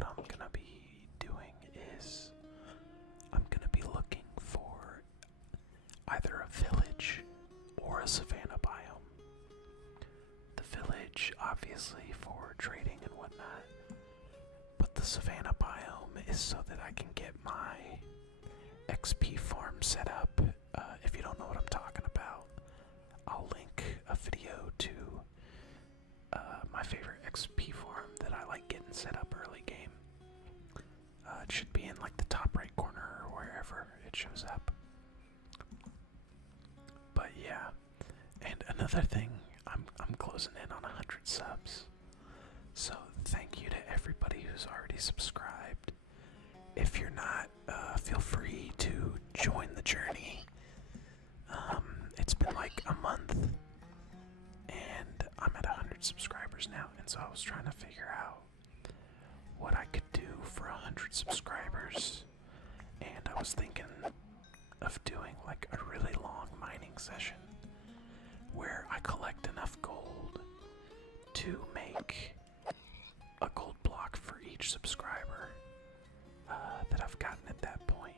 what I'm gonna be doing is I'm gonna be looking for either a village or a savannah biome. The village, obviously, for trading and whatnot, but the savannah biome is so that I can get my XP farm set up. If you don't know what I'm talking about, I'll link a video to my favorite XP farm that I like getting set up early game. It should be in like the top right corner or wherever it shows up. But yeah, and another thing, I'm closing in on 100 subs. So thank you to everybody who's already subscribed. If you're not, feel free to join the journey. It's been like a month and I'm at 100 subscribers now, and so I was trying to figure out what I could do for 100 subscribers, and I was thinking of doing like a really long mining session where I collect enough gold to make a gold block for each subscriber that I've gotten at that point.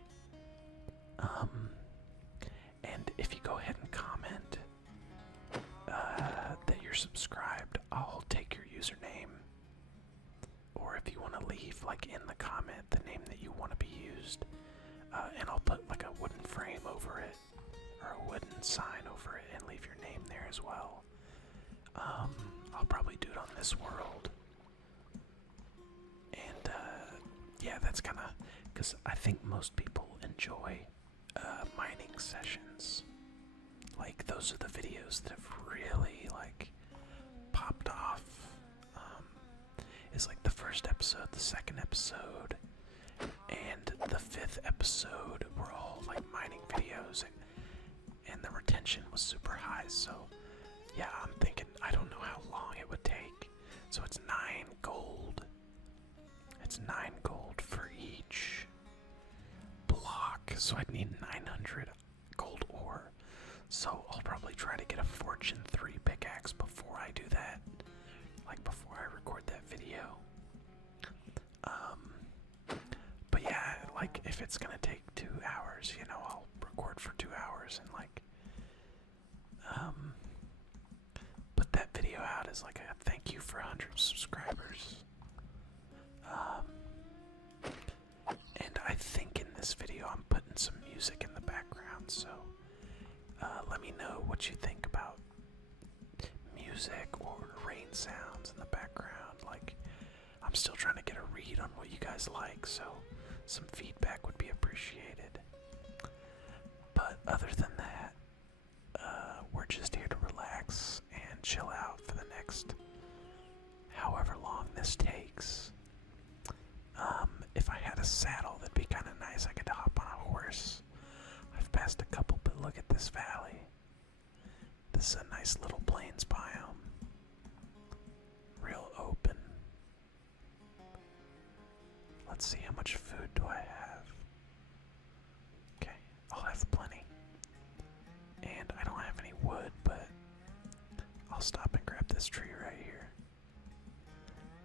And if you go ahead and comment that you're subscribed, I'll take your username. Or if you want to leave like in the comment the name that you want to be used, and I'll put like a wooden frame over it or a wooden sign over it and leave your name there as well. I'll probably do it on this world. And yeah, that's kind of because I think most people enjoy mining sessions. Like, those are the videos that have really like popped off. It's like the first episode, the second episode, and the 5th episode were all like mining videos, and the retention was super high. So yeah, I'm thinking, I don't know how long it would take. So it's 9 gold. It's 9 gold for each block, so I'd need 900 gold ore. So I'll probably try to get a Fortune 3 pickaxe before I do that, like before I record that video. But yeah, like if it's gonna take 2 hours, you know, I'll record for 2 hours and like put that video out as like a thank you for 100 subscribers. And I think in this video I'm putting some music in the background, so let me know what you think about music or rain sounds in the background. Like, I'm still trying to get a read on what you guys like, so some feedback would be appreciated. But other than that, we're just here to relax and chill out for the next however long this takes. If I had a saddle, that'd be kind of nice. I could hop on a horse. I've passed a couple, but look at this valley. This is a nice little plains biome. Real open. Let's see, how much food do I have? Okay, I'll have plenty. And I don't have any wood, but I'll stop and grab this tree right here.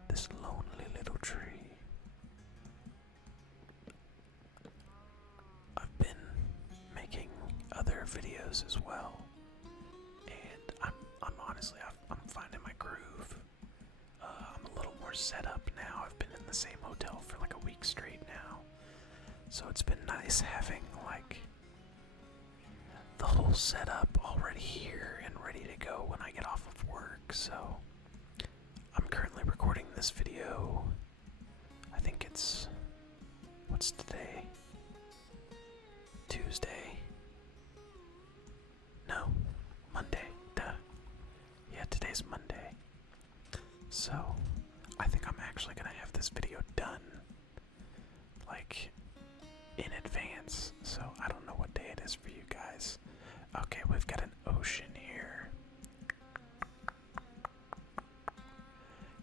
This lonely little tree. I've been making other videos as well, and I'm honestly, I'm finding my groove. I'm a little more set up now. I've been in the same hotel for like a week straight now, so it's been nice having like the whole setup already here and ready to go when I get off of work. So I'm currently recording this video. I think it's, what's today? Tuesday? No, Monday. Duh. Yeah, today's Monday. So I think I'm actually gonna have this video done like in advance. So I don't know what day it is for you guys. Okay, we've got an ocean here.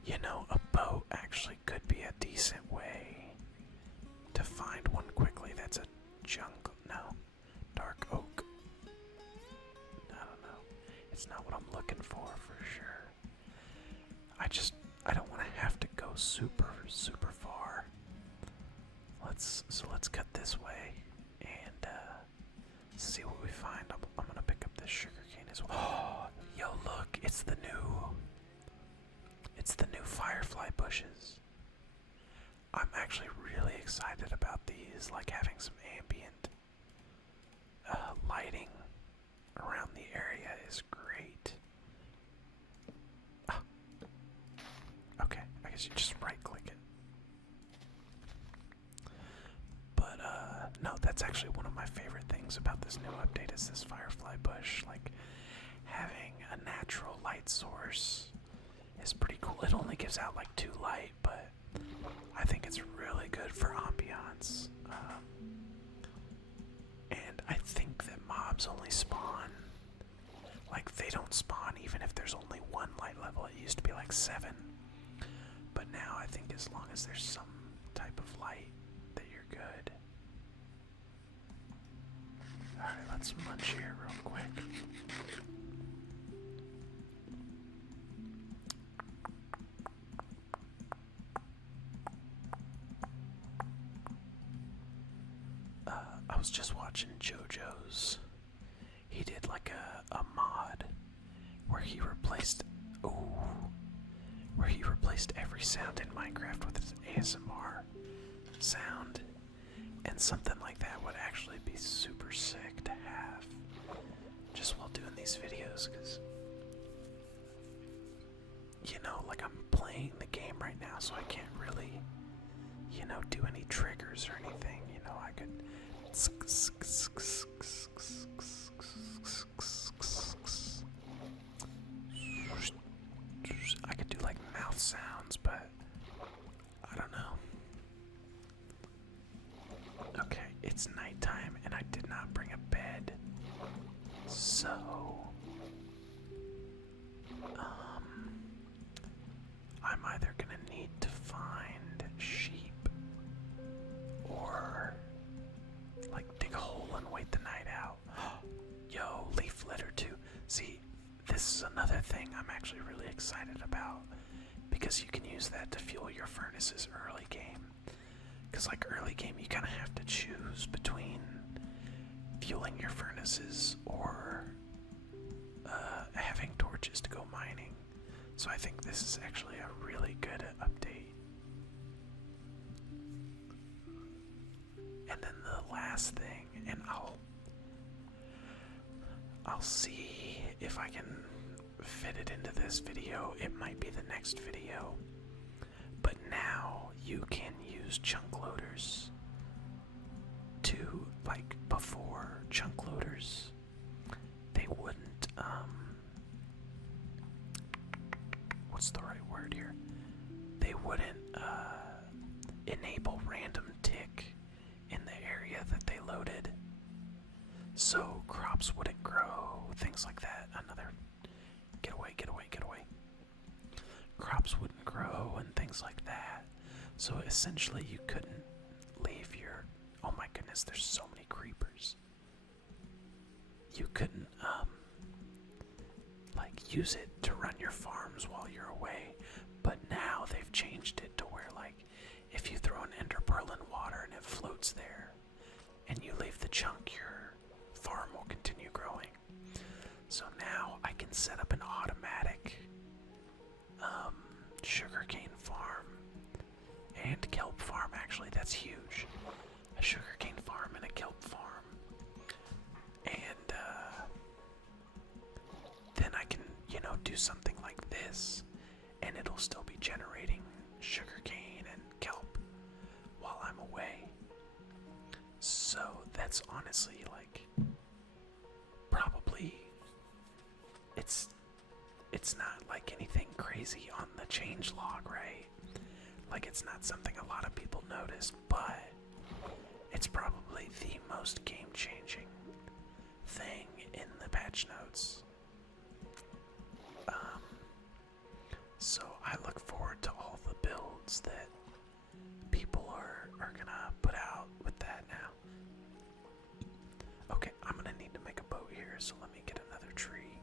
You know, a boat actually could be a decent way to find one quickly. That's a jungle. No, dark oak. I don't know. It's not what I'm looking for sure. I don't want to have to go super far let's cut this way and see what we find. I'm gonna pick up this sugarcane as well. Oh, yo, look! It's the new firefly bushes. I'm actually really excited about these, like having some ambient lighting around the area is great. Ah. Okay, I guess you just right click it. But no, that's actually one of my favorite things about this new update is this firefly bush. Like having a natural light source is pretty cool. It only gives out like 2 light, but I think it's really good for ambiance. And I think that mobs only spawn, like they don't spawn even if there's only 1 light level. It used to be like 7. But now I think as long as there's some type of light that you're good. Alright, let's munch here real quick. I was just watching JoJo's. He did like a mod where he replaced every sound in Minecraft with his ASMR sound, and something like that would actually be super sick to have just while doing these videos, because you know, like I'm playing the game right now, so I can't really, you know, do any triggers or anything. You know, I could do like mouth sounds, but I don't know. Okay, it's nighttime and I did not bring a bed. So I'm either gonna need to find sheep or like dig a hole and wait the night out. Yo, leaf litter too. See, this is another thing I'm actually really excited about, because you can use that to fuel your furnaces early game. Because like early game you kind of have to choose between fueling your furnaces or having torches to go mining. So I think this is actually a really good update. And then the last thing, and I'll see if I can fit it into this video. It might be the next video. But now you can use chunk loaders to, like before, chunk loaders, they wouldn't, what's the right word here? They wouldn't enable random tick in the area that they loaded. So crops wouldn't grow, things like that. Another, get away. Crops wouldn't grow and things like that. So essentially you couldn't leave your, oh my goodness, there's so many creepers. You couldn't like use it to run your farms while you're away. But now they've changed it to where, like, if you throw an ender pearl in water and it floats there and you leave the chunk, your farm will continue growing. So now I can set up an automatic sugarcane farm and kelp farm. Actually, that's huge. A sugarcane farm and a kelp farm. And then I can, you know, do something like this and it'll still be generating sugarcane and kelp while I'm away. So that's honestly like probably, it's not like anything crazy on the changelog, right? Like it's not something a lot of people noticed, but it's probably the most game-changing thing in the patch notes. So I look forward to all the builds that people are gonna put out with that now. Okay, I'm gonna need to make a boat here, so let me get another tree.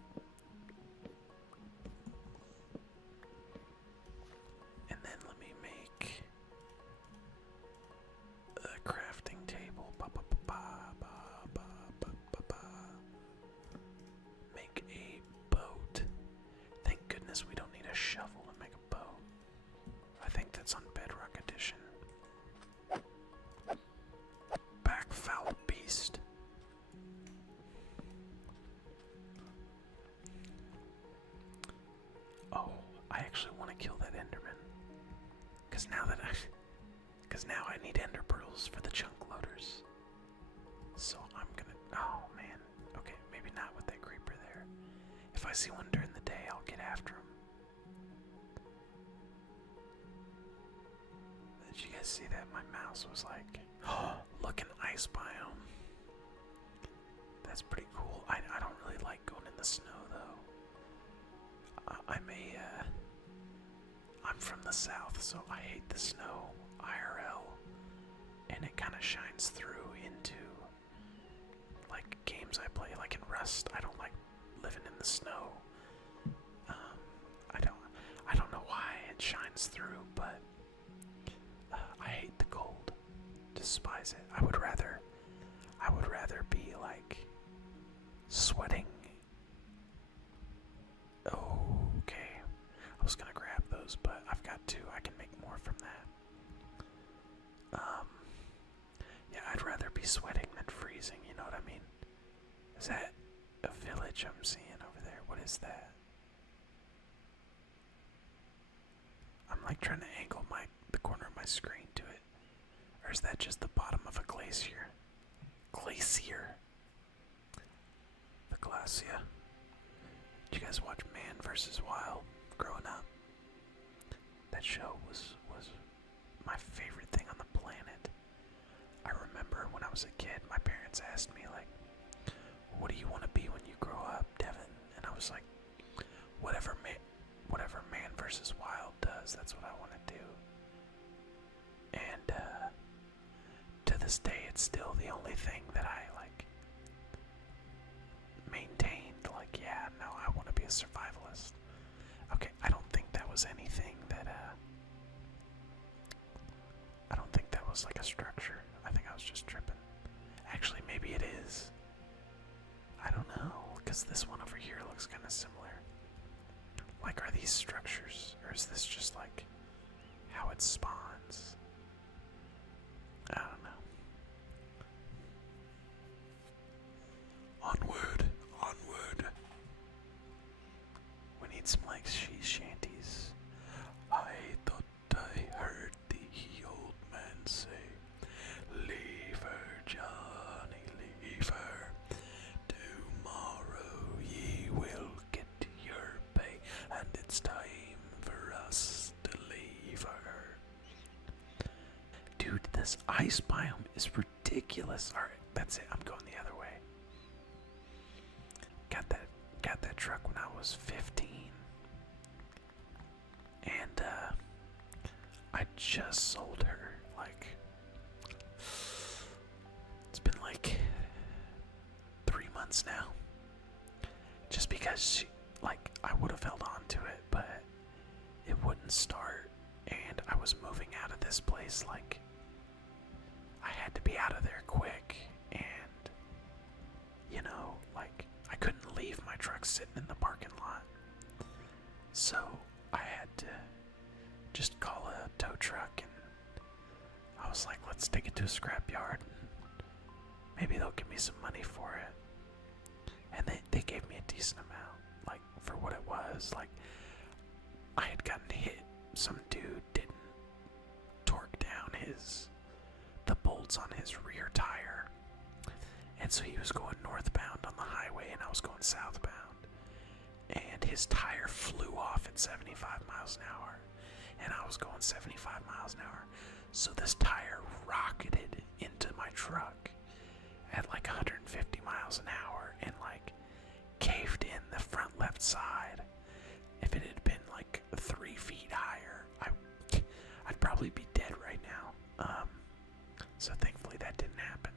And then let me make Because now I need ender pearls for the chunk loaders. So I'm gonna, oh man. Okay, maybe not with that creeper there. If I see one during the day, I'll get after him. Did you guys see that? My mouse was like, oh, look, an ice biome. That's pretty cool. I don't really like going in the snow though. I'm from the south, so I hate the snow IRL, and it kind of shines through into like games I play, like in Rust. I don't like living in the snow. I don't know why it shines through, but I hate the cold. Despise it. I would rather be like sweating. Okay. I was gonna grab those, but I've got two. I can make more from that. Yeah, I'd rather be sweating than freezing, you know what I mean? Is that a village I'm seeing over there? What is that? I'm like trying to angle the corner of my screen to it. Or is that just the bottom of a glacier? Glacier. The glacier. Did you guys watch Man vs. Wild growing up? That show was my favorite thing on the planet. I remember when I was a kid, my parents asked me like, what do you want to be when you grow up, Devin? And I was like, whatever Man vs. Wild does, that's what I want to do. And to this day, it's still the only thing that I like maintained. Like, yeah, no, I want to be a survivalist. Okay, I don't think that was anything that I don't think that was like a structure. I think I was just tripping. Actually, maybe it is. I don't know, because this one over here looks kind of similar. Like, are these structures, or is this just like how it spawns? I don't know. Onward, onward. We need some like she shanties. I thought I heard the old man say, leave her, Johnny, leave her. Tomorrow ye will get your pay, and it's time for us to leave her. Dude, this ice biome is ridiculous. Alright, that's it. I'm going the other way. Got that truck when I was 15. And I just sold her. Like, it's been like 3 months now. Just because she, like, I would have held on to it, but it wouldn't start. And I was moving out of this place, like, I had to be out of there quick. And, you know, like, I couldn't leave my truck sitting in the parking lot. So I had to just call a tow truck, and I was like, let's take it to a scrapyard. Maybe they'll give me some money for it. And they gave me a decent amount, like, for what it was. Like, I had gotten hit. Some dude didn't torque down the bolts on his rear tire. And so he was going northbound on the highway, and I was going southbound. And his tire flew off at 75 miles an hour. And I was going 75 miles an hour. So this tire rocketed into my truck at like 150 miles an hour and like caved in the front left side. If it had been like 3 feet higher, I'd probably be dead right now. So thankfully that didn't happen.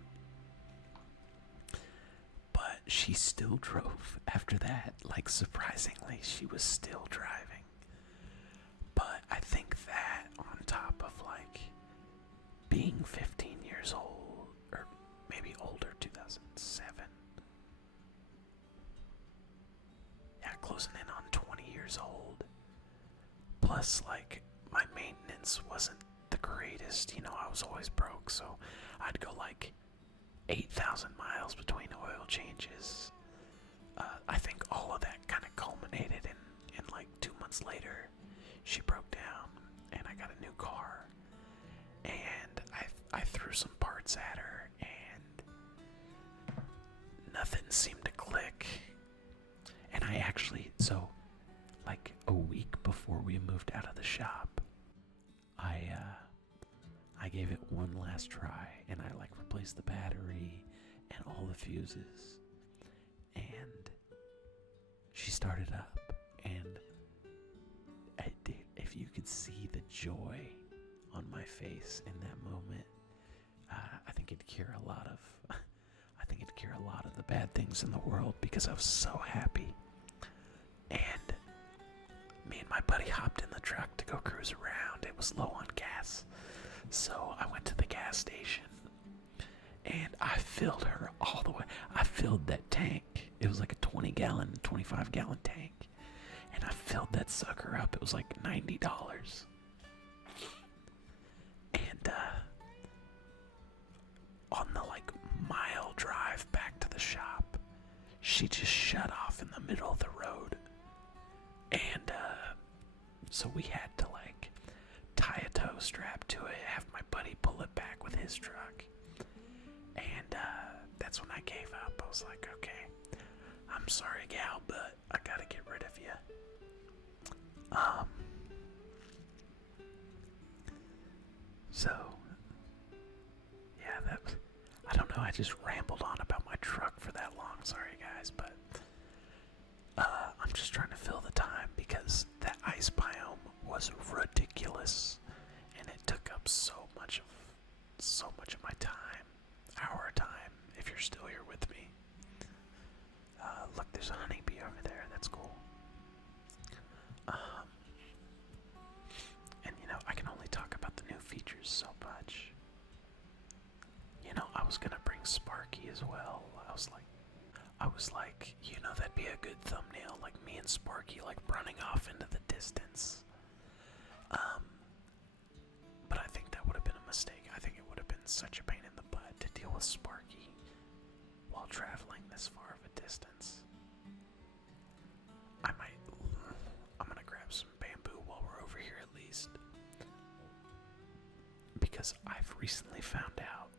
But she still drove after that. Like, surprisingly, she was still driving. But I think that on top of like being 15 years old, or maybe older, 2007. Yeah, closing in on 20 years old. Plus, like, my maintenance wasn't the greatest. You know, I was always broke, so I'd go like 8,000 miles between oil changes. I think all of that kind of culminated in like 2 months later, she broke down and I got a new car. gave it one last try, and I like replaced the battery and all the fuses, and she started up, and if you could see the joy on my face in that moment, I think it'd cure a lot of the bad things in the world, because I was so happy. And me and my buddy hopped in the truck to go cruise around. It was low on gas, so I went to the gas station and I filled her all the way. I filled that tank. It was like a 20-gallon, 25-gallon tank, and I filled that sucker up. It was like $90. And on the like mile drive back to the shop, she just shut off in the middle of the road. And so we had to like tie a tow strap to it, have my buddy pull it back with his truck. And that's when I gave up. I was like, okay, I'm sorry, gal, but I gotta get rid of you. So, yeah, I don't know, I just rambled on about my truck for that long. Sorry, guys, but I'm just trying to fill the time, because that ice biome was ridiculous, and it took up so much of my time, our time, if you're still here with me. Look, there's a honeybee over there. That's cool. And I can only talk about the new features so much. I was gonna bring Sparky as well. I was like, that'd be a good thumbnail, like me and Sparky like running off into the distance. But I think that would have been a mistake. I think it would have been such a pain in the butt to deal with Sparky while traveling this far of a distance. I'm gonna grab some bamboo while we're over here at least, because I've recently found out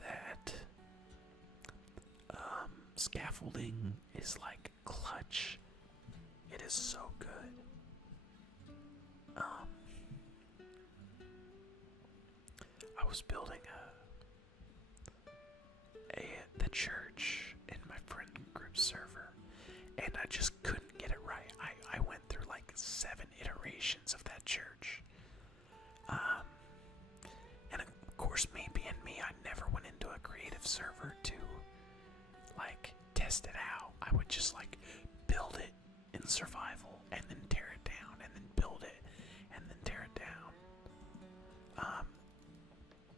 that scaffolding is like clutch. It is so good. I was building the church in my friend group server, and I just couldn't get it right. I went through like 7 iterations of that church. And of course, me being me, I never went into a creative server to like test it out. I would just like build it in survival and then tear it down, and then build it and then tear it down.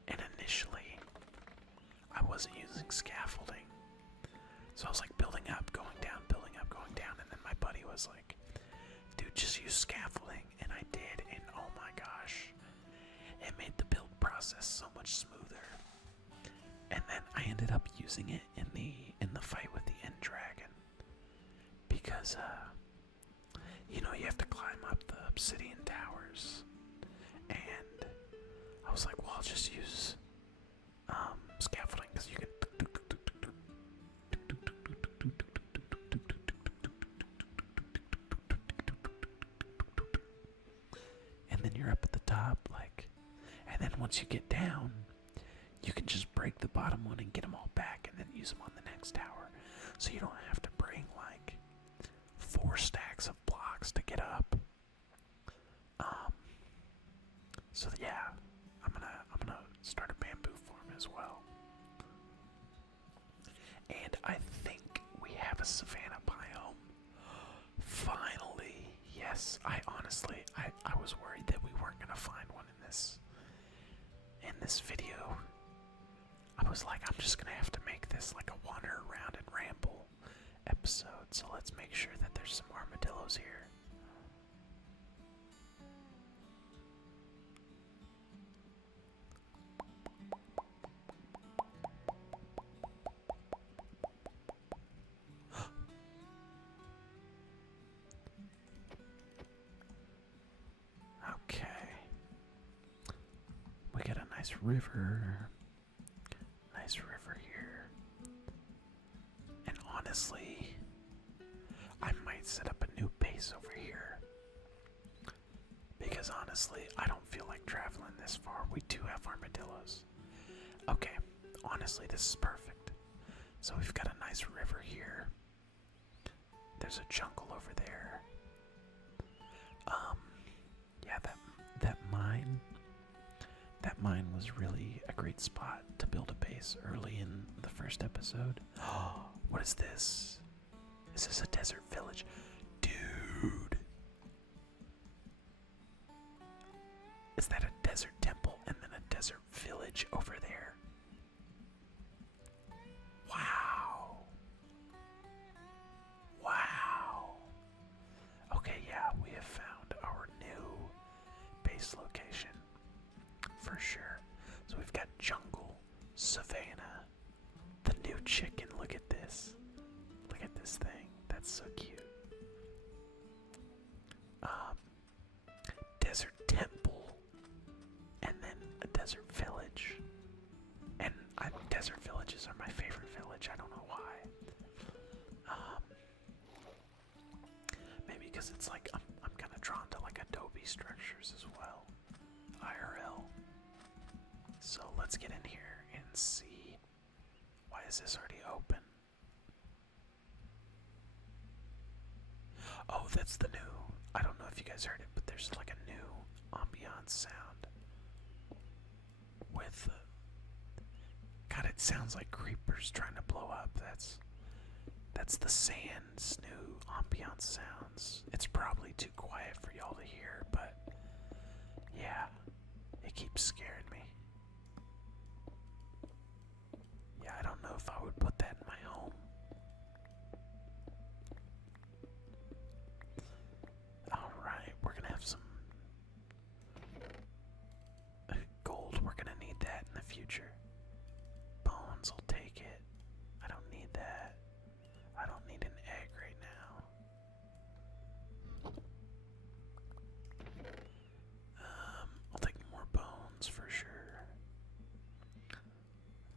And initially I wasn't using scaffolding, so I was like building up, going down, and then my buddy was like, dude, just use scaffolding, and I did, and oh my gosh, it made the build process so much smoother. And then I ended up using it in the fight with the end dragon, because you have to climb up the obsidian towers, and I was like, well, I'll just use scaffolding, because you can and then you're up at the top, like, and then once you get down, you can just break the bottom one and get them all back, and then use them on the next tower. So you don't have to bring like 4 stacks of blocks to get up. So yeah, I'm gonna start a bamboo farm as well. And I think we have a savannah biome. Finally, yes. I honestly was worried that we weren't gonna find one in this video. I was like, I'm just gonna have to make this like a wander around and ramble episode. So let's make sure that there's some armadillos here. Okay. We got a nice river. Nice river here. And honestly, I might set up a new base over here, because because honestly, I don't feel like traveling this far. We do have armadillos. Okay, honestly, this is perfect. So we've got a nice river here. There's a jungle over there. Yeah, that mine was really a great spot to build a base early in the first episode. Oh, what is this? Is this a desert village? Dude! Is that a desert temple and then a desert village over there? Wow! Wow! Okay, yeah, we have found our new base location. For sure. So we've got jungle, savannah, the new chicken. Look at this. Look at this thing. That's so cute. Desert temple, and then a desert village. And desert villages are my favorite village. I don't know why. Maybe because it's like I'm kind of drawn to like adobe structures as well. IRL. So let's get in here and see. Why is this already open? Oh, that's the new. I don't know if you guys heard it, but there's like a new ambient sound with. God, it sounds like creepers trying to blow up. That's the sand's new ambient sounds. It's probably too quiet for y'all to hear, but yeah, it keeps scaring me. Yeah, I don't know if I would put that in my home. Alright, we're gonna have some gold. We're gonna need that in the future. Bones, I'll take it. I don't need that. I don't need an egg right now. I'll take more bones for sure.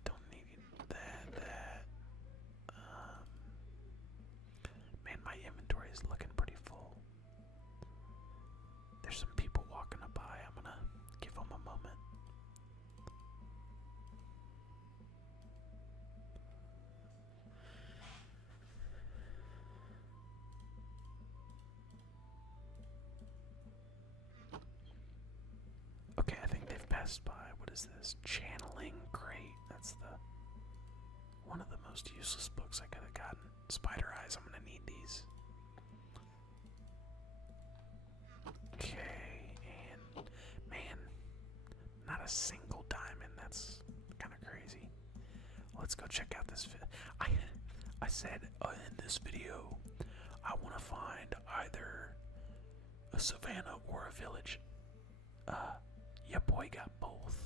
Don't need that. Man, my inventory is looking pretty full. There's some people walking by. I'm gonna give them a moment. Okay, I think they've passed by. What is this? Channeling? Great. That's one of the most useless books I could have gotten. Spider eyes. I'm gonna need these. Okay, and man, not a single diamond. That's kind of crazy. Let's go check out this. I said in this video, I want to find either a savannah or a village. Your boy got both.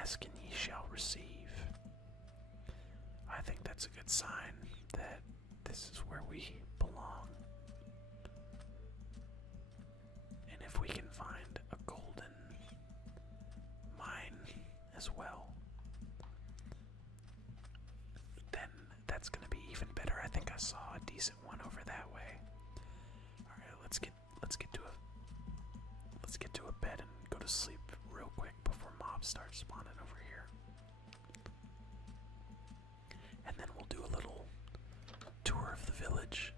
Ask and ye shall receive. I think that's a good sign that this is where we belong. And if we can find a golden mine as well, then that's gonna be even better. I think I saw a decent one over that way. Alright, let's get to a bed and go to sleep real quick before mobs start spawning over here. And then we'll do a little tour of the village.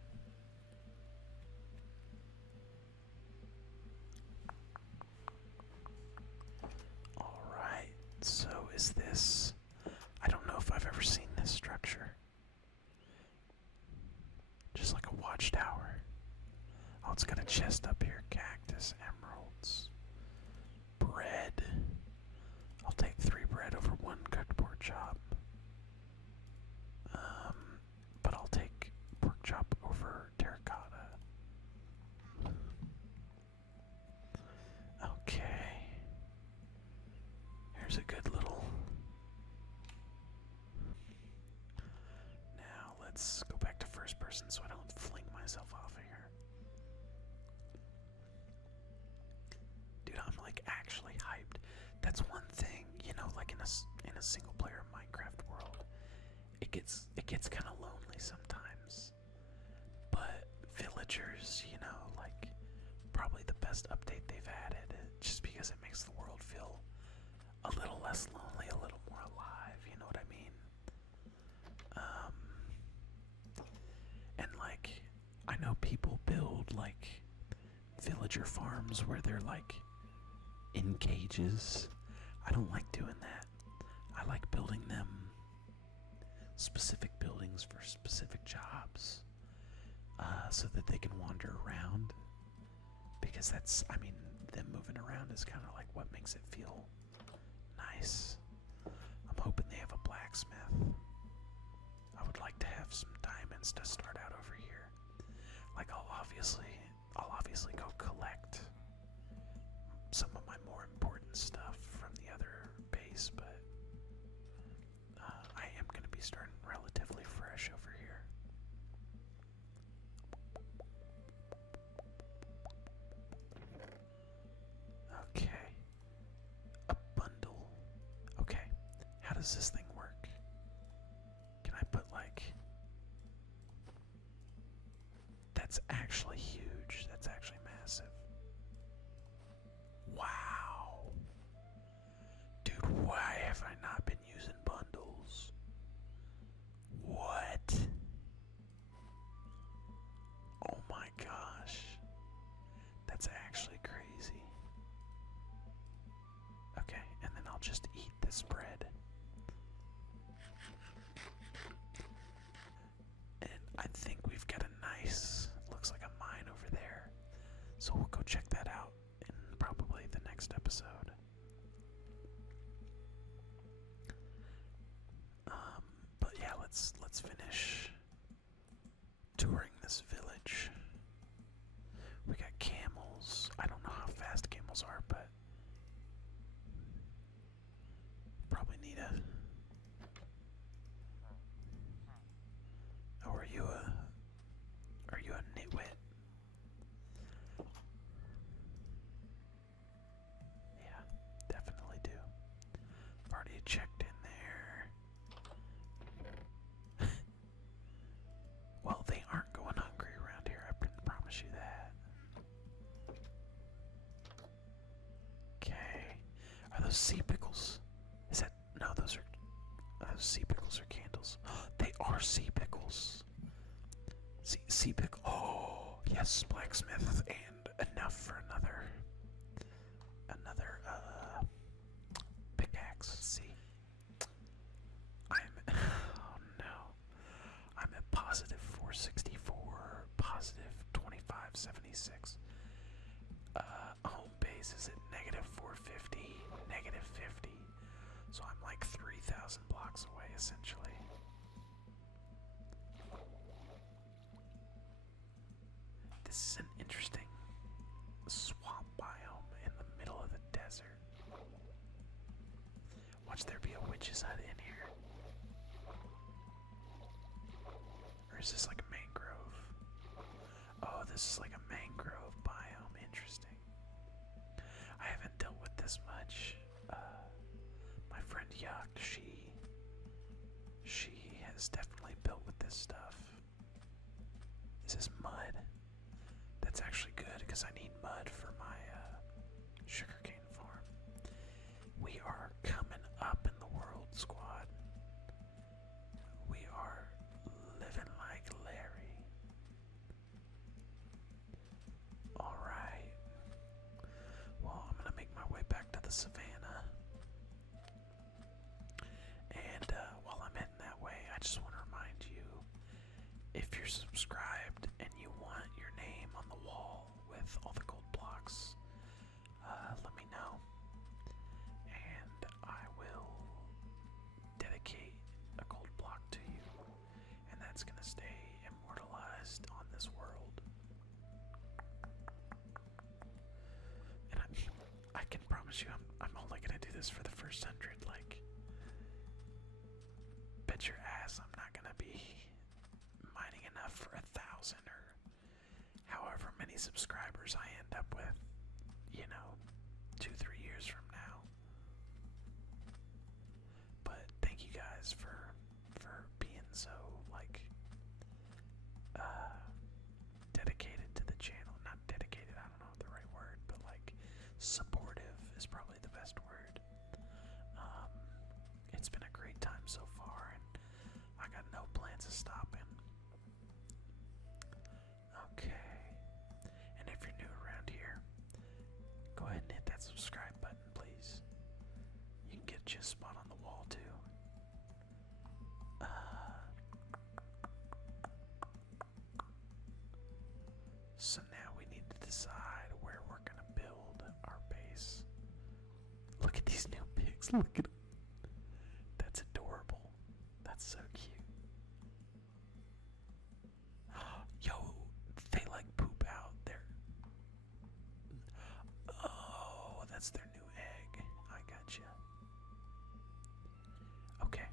Alright, so is this... I don't know if I've ever seen this structure. Just like a watchtower. Oh, it's got a chest up here. Cactus, emeralds, bread. I'll take 3 bread over 1 cooked pork chop. But I'll take pork chop over terracotta. Okay. Here's a good little... Now let's go back to first person so I don't fling myself off of here. Dude, I'm like actually hyped. That's one thing, you know, like in a single player Minecraft world, it gets kind of lonely sometimes. But villagers, you know, like probably the best update they've added, just because it makes the world feel a little less lonely, a little more alive, you know what I mean? And like, I know people build like villager farms where they're like in cages. I don't like doing that. I like building them specific buildings for specific jobs, so that they can wander around, because that's, I mean, them moving around is kind of like what makes it feel nice. I'm hoping they have a blacksmith. I would like to have some diamonds to start out over here. Like, I'll obviously go collect some of my more important stuff from the other base, but I am going to be starting relatively fresh over here. Okay. A bundle. Okay. How does this thing work? Can I put like... That's actually huge. That's actually massive. Wow. Dude, why have I not been using bundles? What? Oh my gosh. That's actually crazy. Okay, and then I'll just eat this bread. And I think we've got a nice, looks like a mine over there. So we'll go check that out in probably the next episode. But yeah, let's finish touring this village. We got camels. I don't know how fast camels are, but probably need a... Oh, are you a nitwit? Yeah, definitely do. I've already checked in there. Well, they aren't going hungry around here, I can promise you that. Okay. Are those sea pickles? Is that... No, those sea pickles are candles. They are sea pickles. Sea pickle. Oh, yes, blacksmith, and enough for another pickaxe. Let's see. Oh no. I'm at positive 464, positive 2576. Home base is at negative 450, negative 50. So I'm like 3,000 blocks away, essentially. This is an interesting swamp biome in the middle of the desert. Watch there be a witch's hut in here. Or is this like a mangrove? Oh, this is like a mangrove biome. Interesting. I haven't dealt with this much. My friend Yuck, she has definitely built with this stuff. Is this mud? That's actually good, because I need mud for my sugarcane farm. We are coming up in the world, squad. We are living like Larry. Alright. Well, I'm gonna make my way back to the savannah. And while I'm heading that way, I just want to remind you, if you're subscribed and you want your name on the wall with all the gold blocks, let me know, and I will dedicate a gold block to you, and that's gonna stay immortalized on this world. And I can promise you, I'm only gonna do this for the first 100. Like, bet your ass I'm not gonna be mining enough for 1,000 or however many subscribers I end up with, you know, 2-3 years from now. But thank you guys for being so, like, dedicated to the channel. Not dedicated, I don't know the right is probably the best word. It's been a great time so far, and I got no plans of stopping. Okay, and if you're new around here, go ahead and hit that subscribe button, please. You can get you a spot on the wall too. So now we need to decide where we're gonna build our base. Look at these new pigs, look at them. That's adorable. That's so cute. Yo, they like poop out there. Oh, that's their new egg. I gotcha. Okay,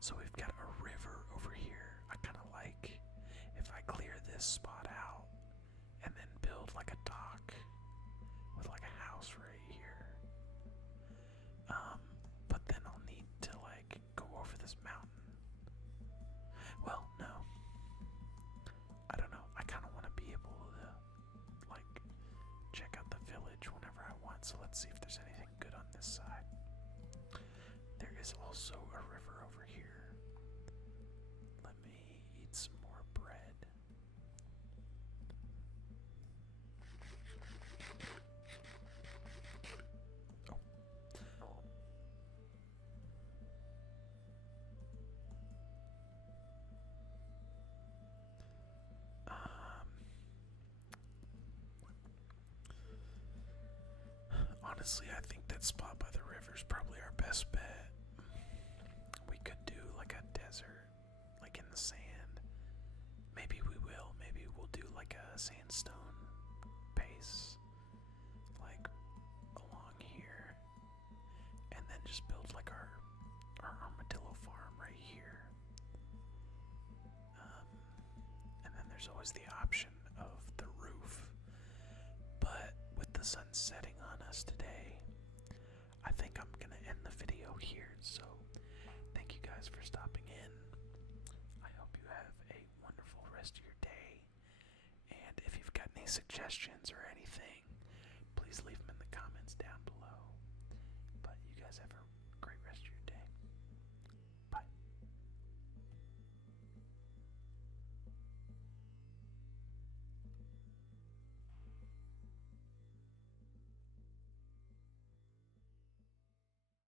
so we've got a river over here. I kind of like if I clear this spot out and then build like a dock with like a house right here. But then I'll need to like go over this mountain. Well, no. I don't know. I kind of want to be able to like check out the village whenever I want. So let's see if there's anything good on this side. There is also a river over here. Let me eat some more bread. Honestly, I think that spot by the river is probably our best bet. We could do like a desert, like in the sand. Maybe we will. Maybe we'll do like a sandstone base, like along here, and then just build like our armadillo farm right here. And then there's always the option of the roof. But with the sun setting on us today, I think I'm gonna end the video here. So thank you guys for stopping in. I hope you have a wonderful rest of your day. And if you've got any suggestions or anything, please leave them